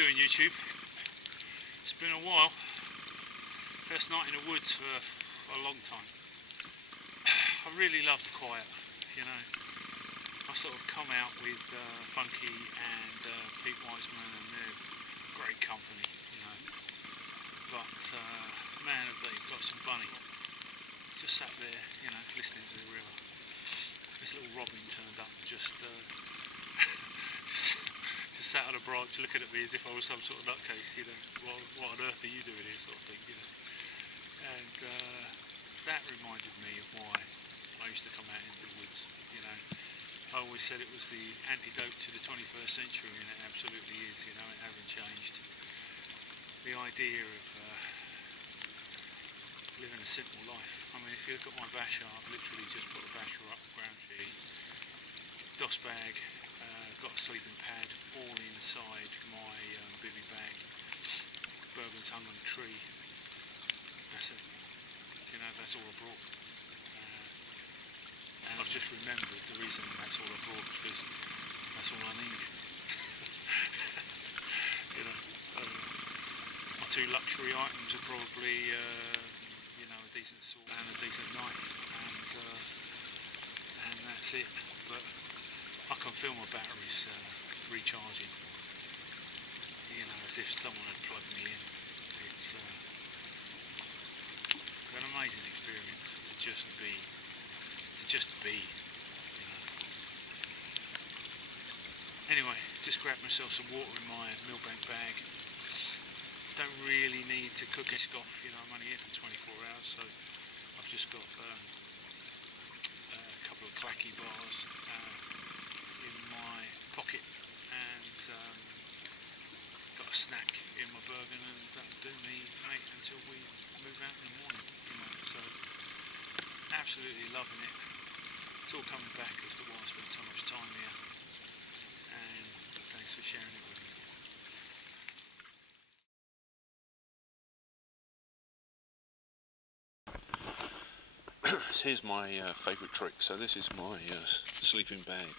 doing, YouTube? It's been a while. First night in the woods for a long time. I really love the quiet, you know. I sort of come out with Funky and Pete Wiseman, and they're great company, you know. But man, have they got some bunny. Just sat there, you know, listening to the river. This little robin turned up and just sat on a branch looking at me as if I was some sort of nutcase, you know. What on earth are you doing here, sort of thing, you know. And that reminded me of why I used to come out into the woods, you know. I always said it was the antidote to the 21st century, and it absolutely is, you know, it hasn't changed. The idea of living a simple life. I mean, if you look at my basher, I've literally just put a basher up, ground sheet, DOS bag, got a sleeping pad, all inside my bivvy bag, Bergen's hung on a tree. That's it. You know, that's all I brought. And I've just remembered the reason that's all I brought was because that's all I need. You know, my two luxury items are probably, you know, a decent sword and a decent knife, and that's it. But I can feel my batteries recharging, you know, as if someone had plugged me in. It's an amazing experience to just be, you know. Anyway, just grabbed myself some water in my Millbank bag. Don't really need to cook it off, you know, I'm only here for 24 hours, so I've just got a couple of clacky bars in my pocket, and got a snack in my Bergen, and that'll do me, mate, until we move out in the morning, you know. So absolutely loving it. It's all coming back as to why I spent so much time here, and thanks for sharing it with me. Here's my favourite trick. So this is my sleeping bag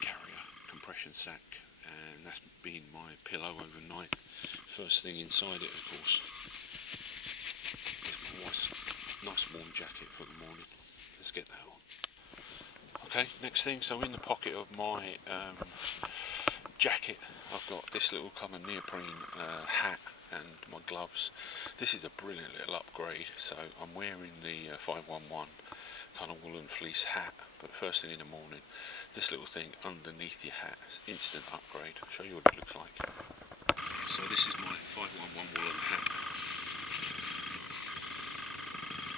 carrier compression sack, and that's been my pillow overnight. First thing inside it, of course, is my nice warm jacket for the morning. Let's get that on. Okay, next thing, so in the pocket of my jacket I've got this little kind of neoprene hat and my gloves. This is a brilliant little upgrade, so I'm wearing the 511 kind of woolen fleece hat, but first thing in the morning, this little thing underneath your hat, instant upgrade. I'll show you what it looks like. So this is my 511 woolen hat. My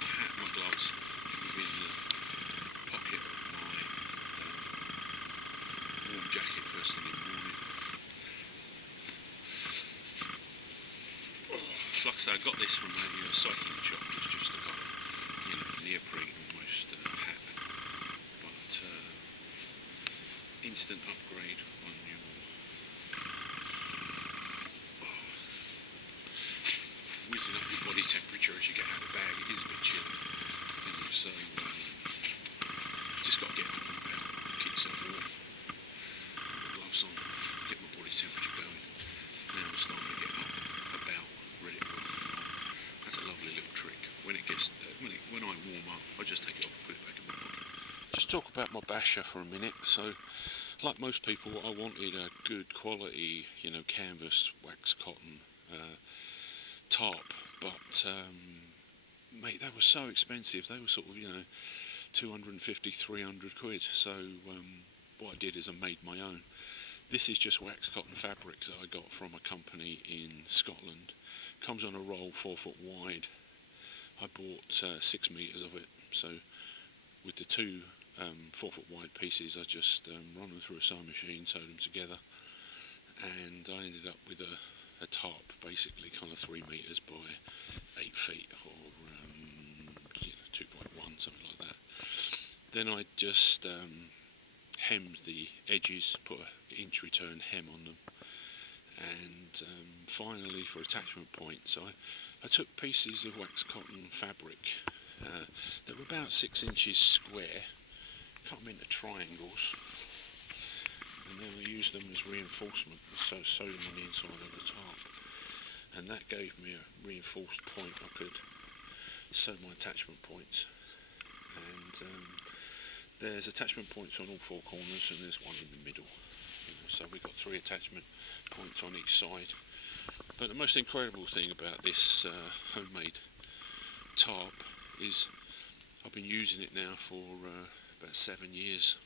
hat and my gloves within the pocket of my warm jacket first thing in the morning. Like I say, I got this from a cycling shop. It's just a kind of, you know, neoprene almost hat, but instant upgrade on your whizzing up your body temperature as you get out of the bag. It is a bit chilly, you know, so just got to get up and about, keep yourself warm, put the gloves on, get my body temperature going. Now I'm starting to get up, about, ready to go. That's a lovely little trick. When it gets, when I warm up, I just take it off and put it back in my pocket. Just talk about my basher for a minute. So, like most people, I wanted a good quality, you know, canvas, wax cotton, tarp, but mate, they were so expensive. They were sort of, you know, 250, 300 quid. So what I did is I made my own. This is just wax cotton fabric that I got from a company in Scotland. Comes on a roll 4 foot wide. I bought 6 meters of it. So with the two 4 foot wide pieces, I just run them through a sewing machine, sewed them together, and I ended up with a tarp, basically kind of 3 meters by 8 feet, or you know, 2.1, something like that. Then I just hemmed the edges, put an inch return hem on them, and finally for attachment points I took pieces of wax cotton fabric that were about 6 inches square, cut them into triangles, and then I used them as reinforcement, so sewed them on the inside of the tarp, and that gave me a reinforced point. I could sew my attachment points, and there's attachment points on all four corners, and there's one in the middle. So we've got 3 attachment points on each side. But the most incredible thing about this homemade tarp is I've been using it now for about 7 years,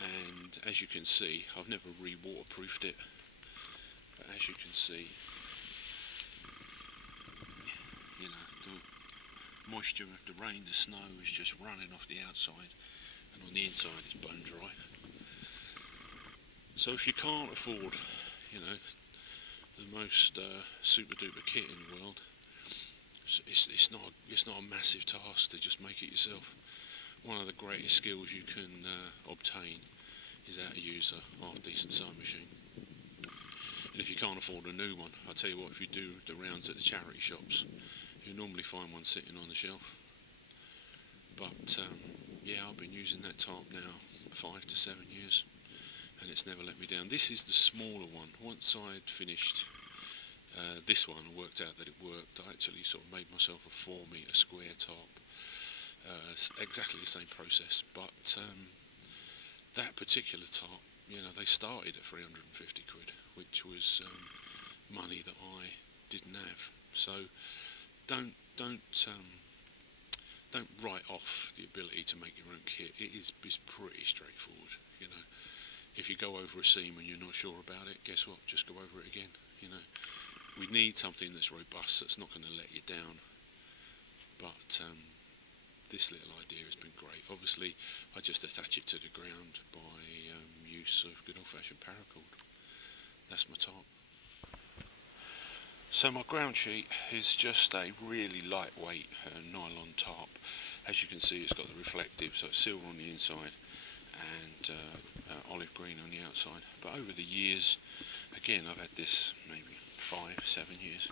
and as you can see, I've never re-waterproofed it, but as you can see, you know, the moisture of the rain, the snow is just running off the outside, and on the inside it's bone dry. So if you can't afford, you know, the most super duper kit in the world, it's not a massive task to just make it yourself. One of the greatest skills you can obtain is how to use a half decent sewing machine. And if you can't afford a new one, I'll tell you what, if you do the rounds at the charity shops, you normally find one sitting on the shelf. But yeah, I've been using that tarp now 5 to 7 years, and it's never let me down. This is the smaller one. Once I'd finished this one and worked out that it worked, I actually sort of made myself a 4 metre square tarp. Exactly the same process, but that particular tarp, you know, they started at 350 quid, which was money that I didn't have. So don't write off the ability to make your own kit. It's pretty straightforward, you know. If you go over a seam and you're not sure about it, guess what? Just go over it again. You know, we need something that's robust, that's not going to let you down. But this little idea has been great. Obviously, I just attach it to the ground by use of good old-fashioned paracord. That's my tarp. So my ground sheet is just a really lightweight nylon tarp. As you can see, it's got the reflective, so it's silver on the inside and olive green on the outside. But over the years, again, I've had this maybe 5, 7 years.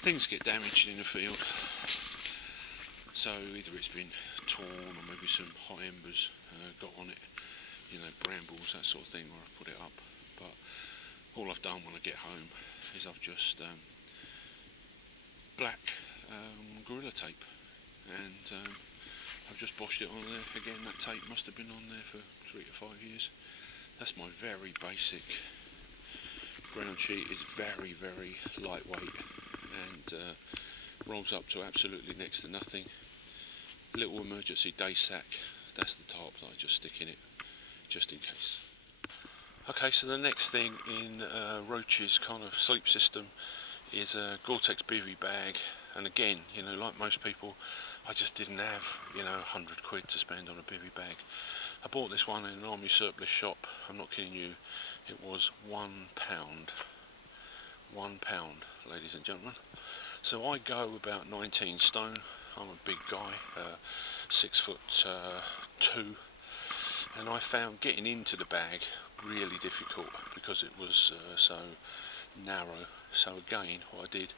Things get damaged in the field, so either it's been torn or maybe some hot embers got on it, you know, brambles, that sort of thing, where I put it up. But all I've done when I get home is I've just black Gorilla tape, and I've just boshed it on there. Again, that tape must have been on there for 3 to 5 years. That's my very basic ground sheet. It's very, very lightweight and rolls up to absolutely next to nothing. Little emergency day sack, that's the tarp that I just stick in it, just in case. Okay, so the next thing in Roach's kind of sleep system is a Gore-Tex bivvy bag, and again, you know, like most people, I just didn't have, you know, 100 quid to spend on a bivvy bag. I bought this one in an army surplus shop. I'm not kidding you, it was £1. £1, ladies and gentlemen. So I go about 19 stone. I'm a big guy, 6'2", and I found getting into the bag really difficult because it was so narrow. So again, what I did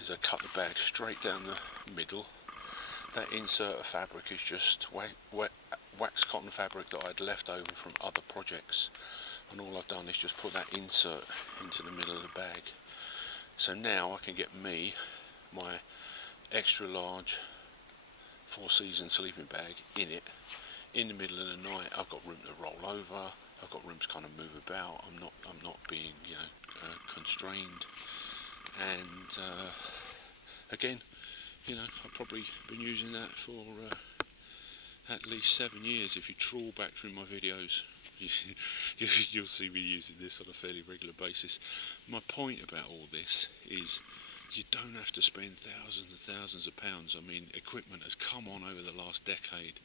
is I cut the bag straight down the middle. That insert of fabric is just wax cotton fabric that I'd left over from other projects, and all I've done is just put that insert into the middle of the bag. So now I can get me my extra large FourSeason sleeping bag in it. In the middle of the night, I've got room to roll over. I've got room to kind of move about. I'm not being, you know, constrained. And again, you know, I've probably been using that for at least 7 years. If you trawl back through my videos, you'll see me using this on a fairly regular basis. My point about all this is you don't have to spend thousands and thousands of pounds. I mean, equipment has come on over the last decade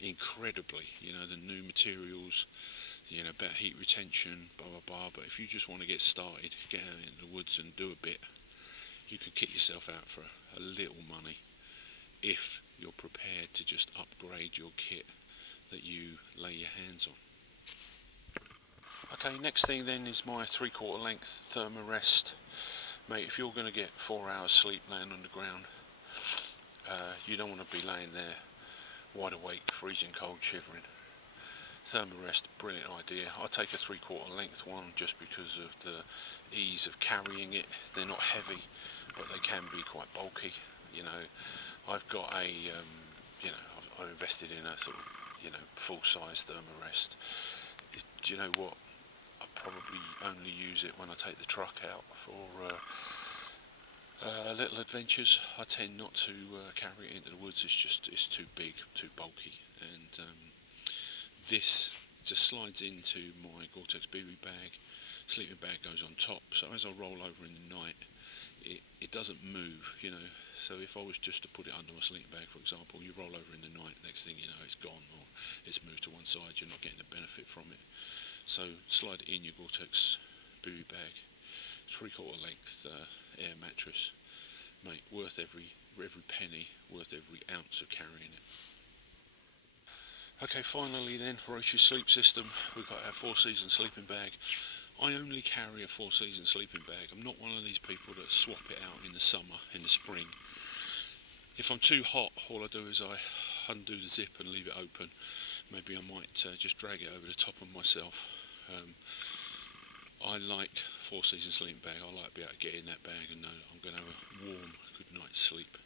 incredibly. You know, the new materials, you know, better heat retention, blah blah blah. But if you just want to get started, get out in the woods and do a bit, you can kit yourself out for a little money if you're prepared to just upgrade your kit that you lay your hands on. Okay, next thing then is my 3/4 length ThermaRest. Mate, if you're going to get 4 hours sleep laying on the ground, you don't want to be laying there wide awake, freezing cold, shivering. ThermaRest, brilliant idea. I take a 3/4 length one just because of the ease of carrying it. They're not heavy, but they can be quite bulky. You know, I've got a, I've invested in a sort of, full-size ThermaRest. Do you know what? I probably only use it when I take the truck out for little adventures. I tend not to carry it into the woods. It's too big, too bulky, and this just slides into my Gore-Tex BB bag. Sleeping bag goes on top, so as I roll over in the night, it doesn't move, So if I was just to put it under my sleeping bag, for example, you roll over in the night, next thing you know it's gone, or it's moved to one side, you're not getting the benefit from it. So slide it in your Gore-Tex BB bag, 3/4 length air mattress, mate, worth every penny, worth every ounce of carrying it. Okay, finally then, Roach's sleep system. We've got our FourSeason Sleeping Bag. I only carry a FourSeason Sleeping Bag. I'm not one of these people that swap it out in the summer, in the spring. If I'm too hot, all I do is I undo the zip and leave it open. Maybe I might just drag it over the top of myself. I like FourSeason Sleeping Bag. I like to be able to get in that bag and know that I'm going to have a warm, good night's sleep.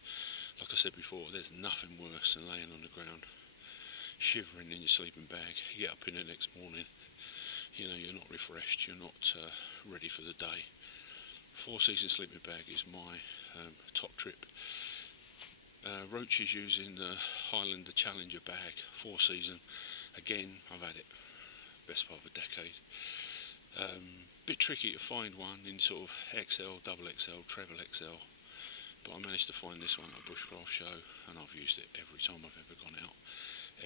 Like I said before, there's nothing worse than laying on the ground, shivering in your sleeping bag. You get up in the next morning, you're not refreshed, you're not ready for the day. FourSeason Sleeping Bag is my top trip. Roach is using the Highlander Challenger bag, FourSeason. Again, I've had it best part of a decade. Bit tricky to find one in sort of XL, double XL, treble XL, but I managed to find this one at a bushcraft show, and I've used it every time I've ever gone out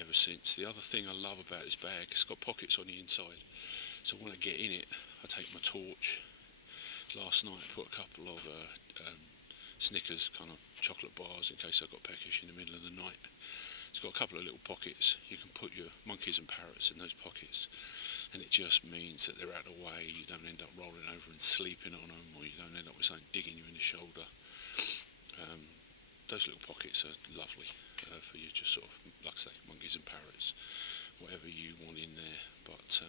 ever since. The other thing I love about this bag, it's got pockets on the inside, so when I get in it, I take my torch. Last night I put a couple of Snickers kind of chocolate bars in case I got peckish in the middle of the night. It's got a couple of little pockets. You can put your monkeys and parrots in those pockets, and it just means that they're out of the way. You don't end up rolling over and sleeping on them, or you don't end up with something digging you in the shoulder. Those little pockets are lovely for you, just sort of, like I say, monkeys and parrots, whatever you want in there. But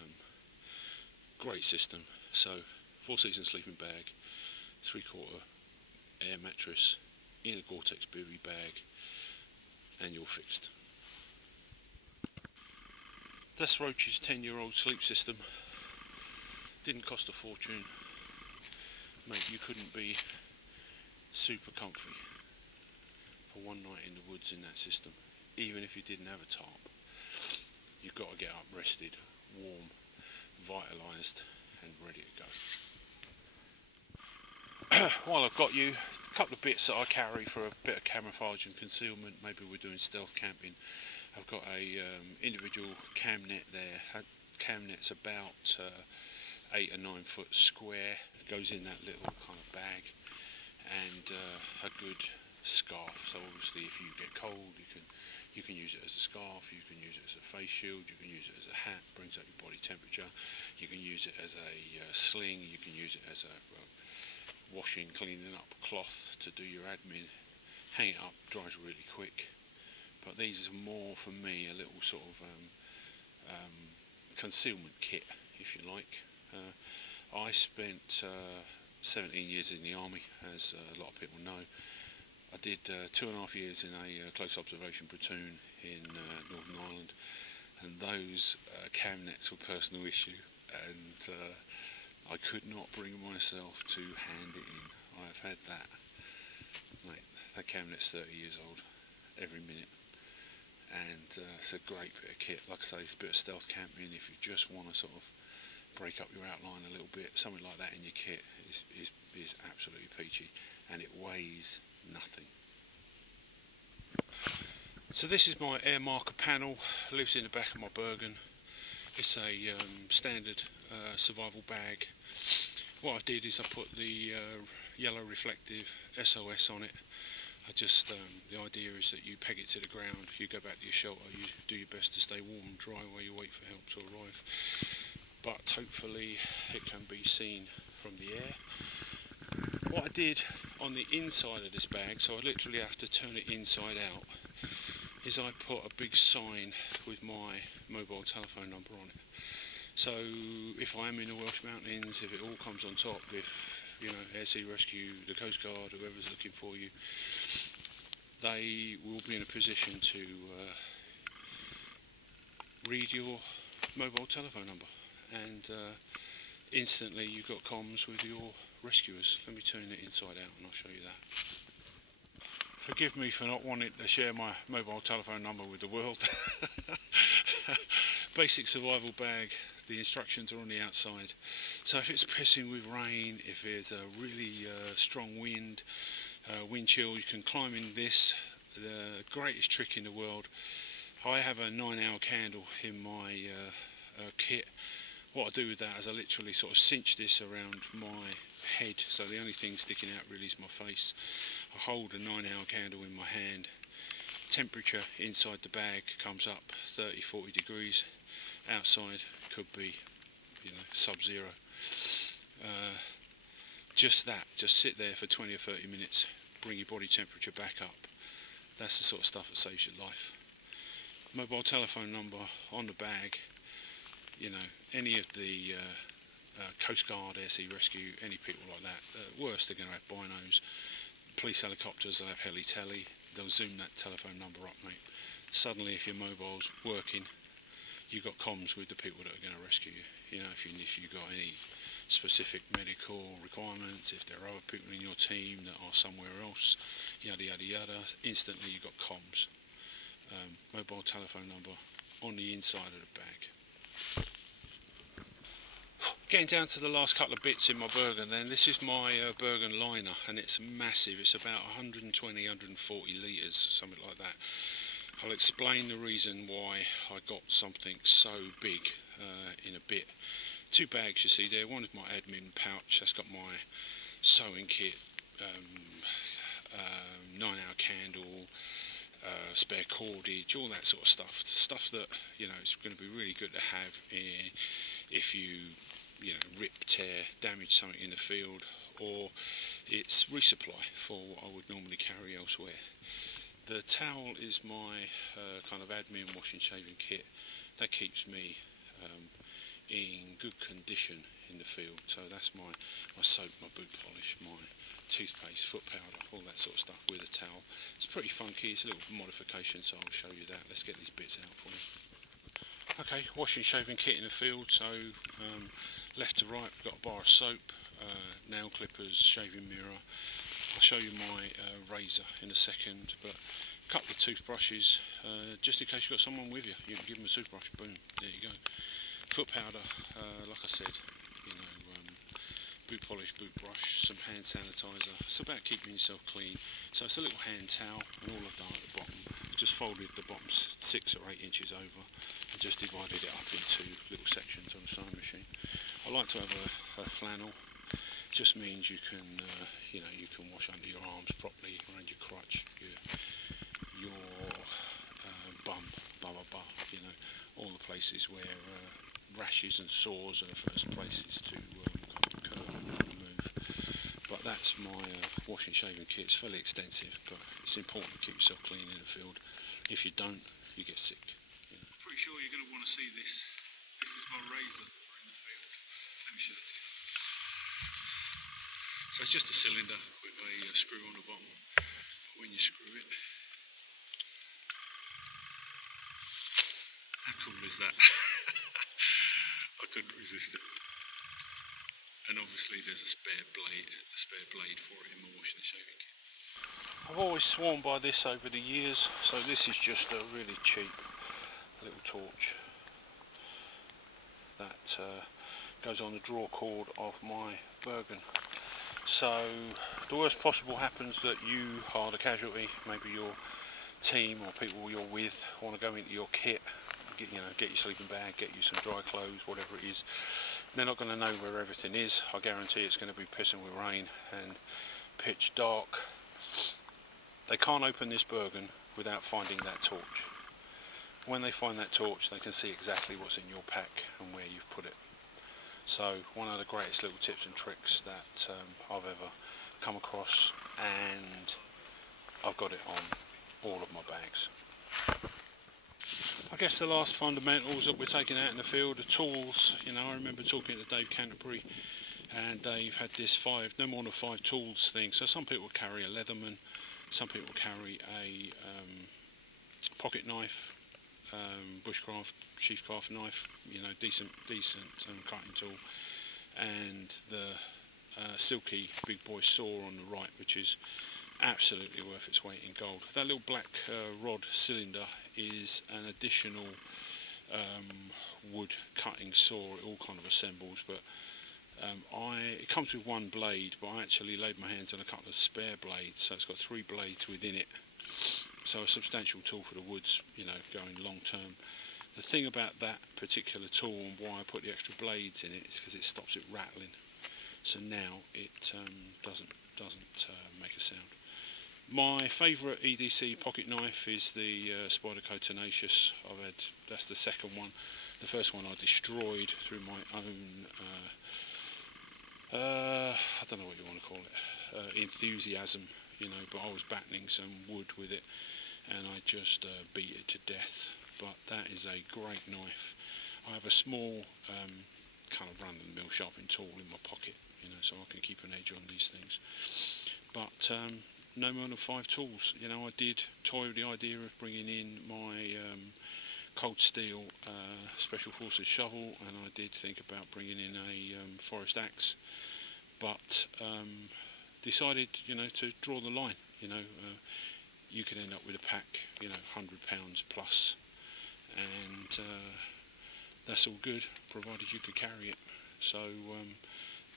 great system. So FourSeason Sleeping Bag, 3/4 air mattress in a Gore-Tex BB bag, and you're fixed. That's Roach's 10-year-old sleep system. Didn't cost a fortune. Mate, you couldn't be super comfy for one night in the woods in that system. Even if you didn't have a tarp, you've got to get up rested, warm, vitalised and ready to go. While I've got you, a couple of bits that I carry for a bit of camouflage and concealment. Maybe we're doing stealth camping. I've got a individual cam net there. Cam net's about 8 or 9 foot square. It goes in that little kind of bag, and a good scarf. So obviously, if you get cold, you can use it as a scarf. You can use it as a face shield. You can use it as a hat. Brings up your body temperature. You can use it as a sling. You can use it as a washing, cleaning up cloth to do your admin. Hang it up, dries really quick. But these are more for me a little sort of concealment kit, if you like. I spent 17 years in the army, as a lot of people know. I did 2.5 years in a close observation platoon in Northern Ireland, and those cam nets were personal issue, and I could not bring myself to hand it in. I've had that. Mate, that cam net's 30 years old every minute, and it's a great bit of kit. Like I say, it's a bit of stealth camping. If you just want to sort of break up your outline a little bit, something like that in your kit is absolutely peachy, and it weighs nothing. So this is my air marker panel, lives in the back of my Bergen. It's a standard survival bag. What I did is I put the yellow reflective SOS on it. The idea is that you peg it to the ground, you go back to your shelter, you do your best to stay warm and dry while you wait for help to arrive. But hopefully it can be seen from the air. What I did on the inside of this bag, so I literally have to turn it inside out, is I put a big sign with my mobile telephone number on it. So if I am in the Welsh Mountains, if it all comes on top, if you know, Air Sea Rescue, the Coast Guard, whoever's looking for you, they will be in a position to read your mobile telephone number, and instantly you've got comms with your rescuers. Let me turn it inside out and I'll show you that. Forgive me for not wanting to share my mobile telephone number with the world. Basic survival bag, the instructions are on the outside. So if it's pissing with rain, if there's a really strong wind, wind chill, you can climb in this. The greatest trick in the world. I have a 9-hour candle in my kit. What I do with that is I literally sort of cinch this around my head, so the only thing sticking out really is my face. I hold a 9-hour candle in my hand. Temperature inside the bag comes up 30-40 degrees. Outside could be, you know, sub-zero. Just sit there for 20 or 30 minutes, bring your body temperature back up. That's the sort of stuff that saves your life. Mobile telephone number on the bag. You know, any of the Coast Guard, Air Sea Rescue, any people like that, worst they're going to have binos. Police helicopters, they'll have heli-telly, they'll zoom that telephone number up, mate. Suddenly, if your mobile's working, you've got comms with the people that are going to rescue you. You know, if you've got any specific medical requirements, if there are other people in your team that are somewhere else, yada yada yada, instantly you've got comms. Mobile telephone number on the inside of the bag. Getting down to the last couple of bits in my Bergen then, this is my Bergen Liner, and it's massive. It's about 120-140 litres, something like that. I'll explain the reason why I got something so big in a bit. Two bags you see there, one is my admin pouch, that's got my sewing kit, 9-hour candle, spare cordage, all that sort of stuff that, you know, it's going to be really good to have if you know, rip, tear, damage something in the field, or it's resupply for what I would normally carry elsewhere. The towel is my kind of admin washing shaving kit. That keeps me in good condition in the field. So that's my soap, my boot polish, my toothpaste, foot powder, all that sort of stuff with a towel. It's pretty funky, it's a little modification, so I'll show you that. Let's get these bits out for you. Okay, washing shaving kit in the field, so left to right we've got a bar of soap, nail clippers, shaving mirror. I'll show you my razor in a second, but a couple of toothbrushes, just in case you've got someone with you. You can give them a toothbrush, boom, there you go. Foot powder, like I said, you know, boot polish, boot brush, some hand sanitizer. It's about keeping yourself clean. So it's a little hand towel, and all I've done at the bottom, I've just folded the bottom 6 or 8 inches over and just divided it up into little sections on a sewing machine. I like to have a flannel. Just means you can, you know, you can wash under your arms properly, around your crotch, your bum, you know, all the places where rashes and sores are the first places to occur and remove. But that's my washing shaving kit. It's fairly extensive, but it's important to keep yourself clean in the field. If you don't, you get sick. You know. Pretty sure you're going to want to see this. This is my razor in the field. Let me show it to you. So it's just a cylinder with a screw on the bottom. But when you screw it, how cool is that? I couldn't resist it. And obviously there's a spare blade for it in my washing and shaving kit. I've always sworn by this over the years, so this is just a really cheap little torch that goes on the draw cord of my Bergen. So the worst possible happens that you are the casualty, maybe your team or people you're with want to go into your kit, get your sleeping bag, get you some dry clothes, whatever it is. They're not going to know where everything is. I guarantee it's going to be pissing with rain and pitch dark. They can't open this Bergen without finding that torch. When they find that torch, they can see exactly what's in your pack and where you've put it. So one of the greatest little tips and tricks that I've ever come across, and I've got it on all of my bags. I guess the last fundamentals that we're taking out in the field are tools. You know, I remember talking to Dave Canterbury, and Dave had this no more than 5 tools thing. So some people carry a Leatherman, some people carry a pocket knife, bushcraft, sheathcraft knife, you know, decent cutting tool, and the silky big boy saw on the right, which is absolutely worth its weight in gold. That little black rod cylinder is an additional wood cutting saw. It all kind of assembles, but it comes with 1 blade, but I actually laid my hands on a couple of spare blades, so it's got 3 blades within it. So a substantial tool for the woods, you know, going long term. The thing about that particular tool and why I put the extra blades in it is because it stops it rattling. So now it doesn't make a sound. My favourite EDC pocket knife is the Spyderco Tenacious. That's the second one. The first one I destroyed through my own I don't know what you want to call it, enthusiasm, you know, but I was battling some wood with it and I just beat it to death. But that is a great knife. I have a small kind of run-of-the-mill sharpening tool in my pocket, you know, so I can keep an edge on these things. But no more than 5 tools. You know, I did toy with the idea of bringing in my cold steel Special Forces shovel, and I did think about bringing in a forest axe, but decided, you know, to draw the line. You know, you could end up with a pack, you know, £100 plus, and that's all good, provided you could carry it. So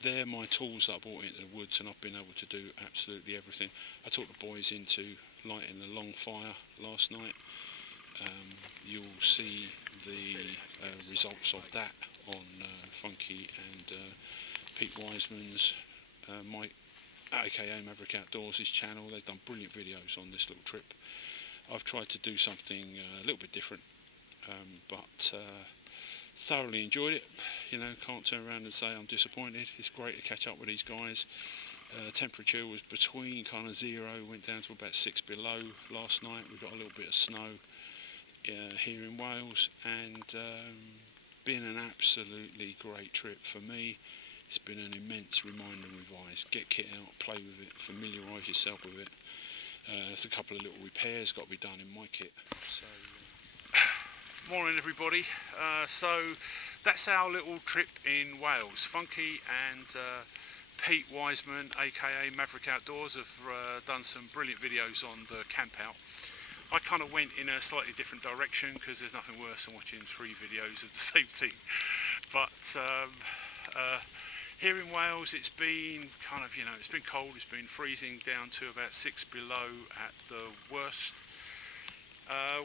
they're my tools that I brought into the woods, and I've been able to do absolutely everything. I took the boys into lighting a long fire last night. You'll see the results of that on Funky and Pete Wiseman's aka Maverick Outdoors, his channel. They've done brilliant videos on this little trip. I've tried to do something a little bit different, but thoroughly enjoyed it. You know, can't turn around and say I'm disappointed. It's great to catch up with these guys. Temperature was between kind of 0, went down to about 6 below last night. We got a little bit of snow here in Wales, and been an absolutely great trip for me. It's been an immense remind and revise. Get kit out, play with it, familiarise yourself with it. There's a couple of little repairs got to be done in my kit. So, morning everybody. So that's our little trip in Wales. Funky and Pete Wiseman, aka Maverick Outdoors, have done some brilliant videos on the camp out. I kind of went in a slightly different direction because there's nothing worse than watching 3 videos of the same thing. But here in Wales, it's been kind of, you know, it's been cold. It's been freezing down to about 6 below at the worst.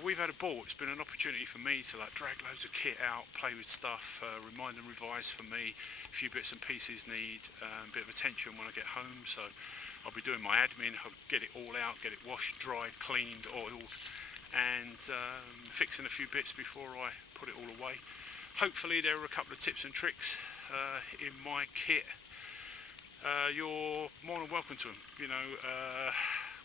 We've had a ball. It's been an opportunity for me to like drag loads of kit out, play with stuff, remind and revise for me. A few bits and pieces need a bit of attention when I get home, so I'll be doing my admin, I'll get it all out, get it washed, dried, cleaned, oiled, and fixing a few bits before I put it all away. Hopefully there are a couple of tips and tricks in my kit. You're more than welcome to them. You know,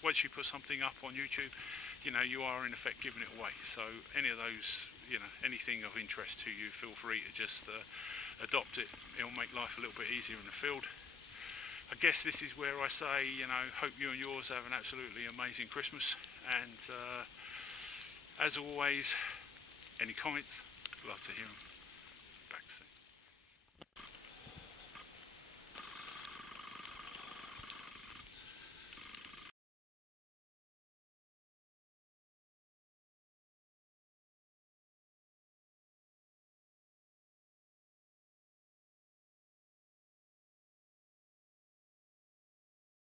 once you put something up on YouTube, you know, you are in effect giving it away. So any of those, you know, anything of interest to you, feel free to just adopt it. It'll make life a little bit easier in the field. I guess this is where I say, you know, hope you and yours have an absolutely amazing Christmas. And as always, any comments, love to hear them. Back soon.